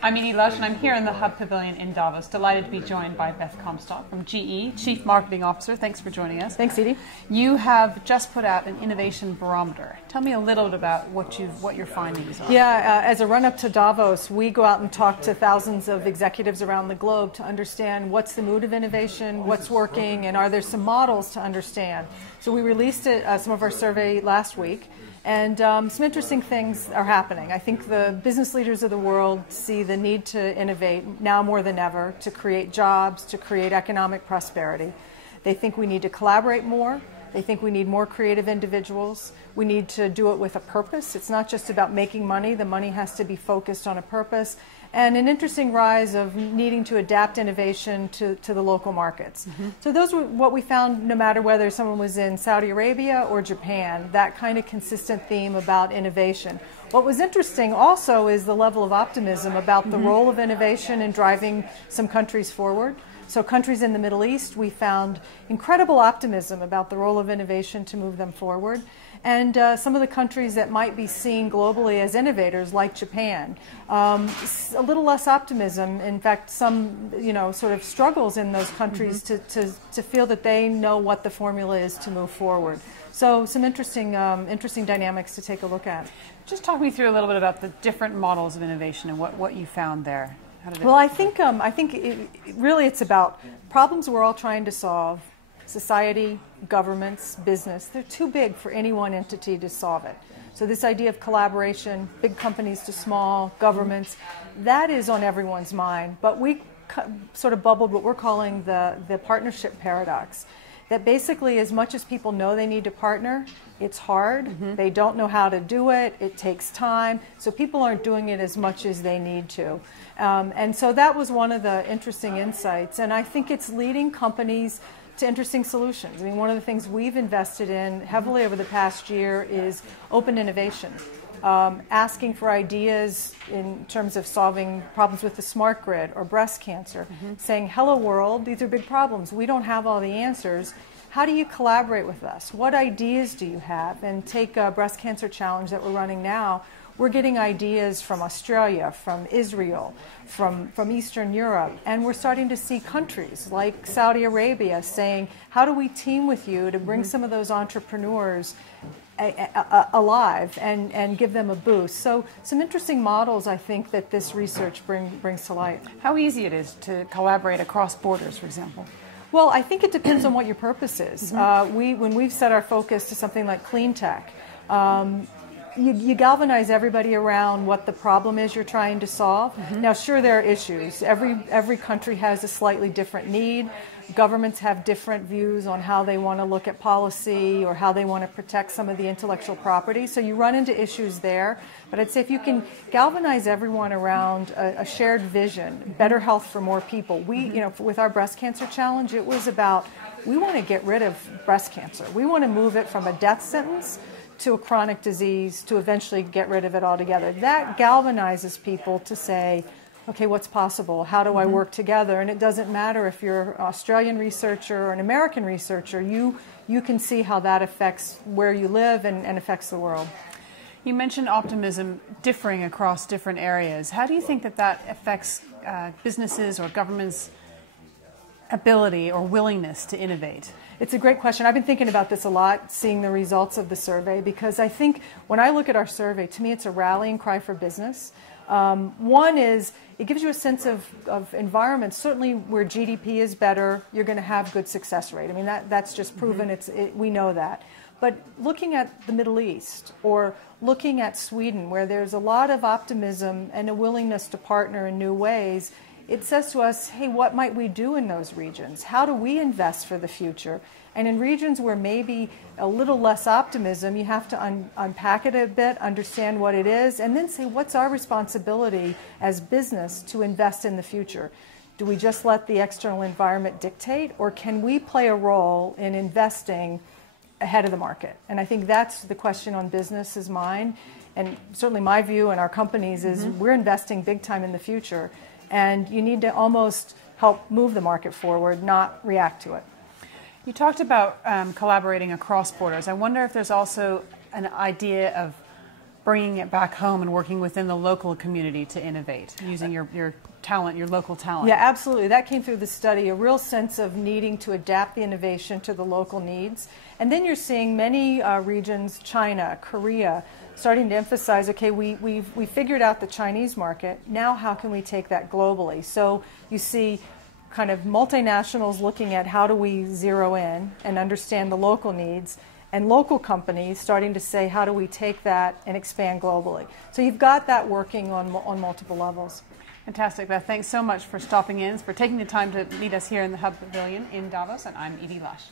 I'm Edie Lush, and I'm here in the Hub Pavilion in Davos. Delighted to be joined by Beth Comstock from GE, Chief Marketing Officer. Thanks for joining us. Thanks, Edie. You have just put out an innovation barometer. Tell me a little bit about what your findings are. Yeah, as a run-up to Davos, we go out and talk to thousands of executives around the globe to understand what's the mood of innovation, what's working, and are there some models to understand. So we released some of our survey last week. And some interesting things are happening. I think the business leaders of the world see the need to innovate now more than ever to create jobs, to create economic prosperity. They think we need to collaborate more. They think we need more creative individuals. We need to do it with a purpose. It's not just about making money. The money has to be focused on a purpose. And an interesting rise of needing to adapt innovation to the local markets. Mm-hmm. So those were what we found, no matter whether someone was in Saudi Arabia or Japan, that kind of consistent theme about innovation. What was interesting also is the level of optimism about the role of innovation in driving some countries forward. So countries in the Middle East, we found incredible optimism about the role of innovation to move them forward. And some of the countries that might be seen globally as innovators, like Japan, a little less optimism. In fact, some sort of struggles in those countries to feel that they know what the formula is to move forward. So some interesting dynamics to take a look at. Just talk me through a little bit about the different models of innovation and what you found there. Well, I think really it's about problems we're all trying to solve. Society, governments, business, they're too big for any one entity to solve it. So this idea of collaboration, big companies to small, governments, that is on everyone's mind. But we sort of bubbled what we're calling the partnership paradox. That basically, as much as people know they need to partner, it's hard. Mm-hmm. They don't know how to do it. It takes time. So people aren't doing it as much as they need to. And so that was one of the interesting insights. And I think it's leading companies to interesting solutions. I mean, one of the things we've invested in heavily over the past year is open innovation. Asking for ideas in terms of solving problems with the smart grid or breast cancer, saying, hello world, these are big problems. We don't have all the answers. How do you collaborate with us? What ideas do you have? And take a breast cancer challenge that we're running now. We're getting ideas from Australia, from Israel, from Eastern Europe, and we're starting to see countries like Saudi Arabia saying, how do we team with you to bring some of those entrepreneurs alive and give them a boost? So some interesting models, I think, that this research brings to light. How easy it is to collaborate across borders, for example? Well, I think it depends on what your purpose is. When we've set our focus to something like clean tech, you galvanize everybody around what the problem is you're trying to solve. Now, sure, there are issues. Every country has a slightly different need. Governments have different views on how they want to look at policy or how they want to protect some of the intellectual property. So you run into issues there. But I'd say if you can galvanize everyone around a shared vision, better health for more people. With our breast cancer challenge, it was about, we want to get rid of breast cancer. We want to move it from a death sentence to a chronic disease, to eventually get rid of it altogether. That galvanizes people to say, okay, what's possible? How do I work together? And it doesn't matter if you're an Australian researcher or an American researcher. You can see how that affects where you live and affects the world. You mentioned optimism differing across different areas. How do you think that affects businesses or governments' ability or willingness to innovate? It's a great question. I've been thinking about this a lot, seeing the results of the survey, because I think when I look at our survey, to me it's a rallying cry for business. One is it gives you a sense of environment. Certainly where GDP is better, you're going to have good success rate. I mean, that's just proven. We know that. But looking at the Middle East or looking at Sweden, where there's a lot of optimism and a willingness to partner in new ways, it says to us, hey, what might we do in those regions? How do we invest for the future? And in regions where maybe a little less optimism, you have to unpack it a bit, understand what it is, and then say, what's our responsibility as business to invest in the future? Do we just let the external environment dictate, or can we play a role in investing ahead of the market? And I think that's the question on business's mind. And certainly my view and our companies is we're investing big time in the future. And you need to almost help move the market forward, not react to it. You talked about collaborating across borders. I wonder if there's also an idea of bringing it back home and working within the local community to innovate, using your talent, your local talent. Yeah, absolutely. That came through the study, a real sense of needing to adapt the innovation to the local needs. And then you're seeing many regions, China, Korea, starting to emphasize, okay, we figured out the Chinese market, now how can we take that globally? So you see kind of multinationals looking at how do we zero in and understand the local needs, and local companies starting to say how do we take that and expand globally. So you've got that working on multiple levels. Fantastic, Beth. Thanks so much for stopping in, for taking the time to meet us here in the Hub Pavilion in Davos, and I'm Edie Lush.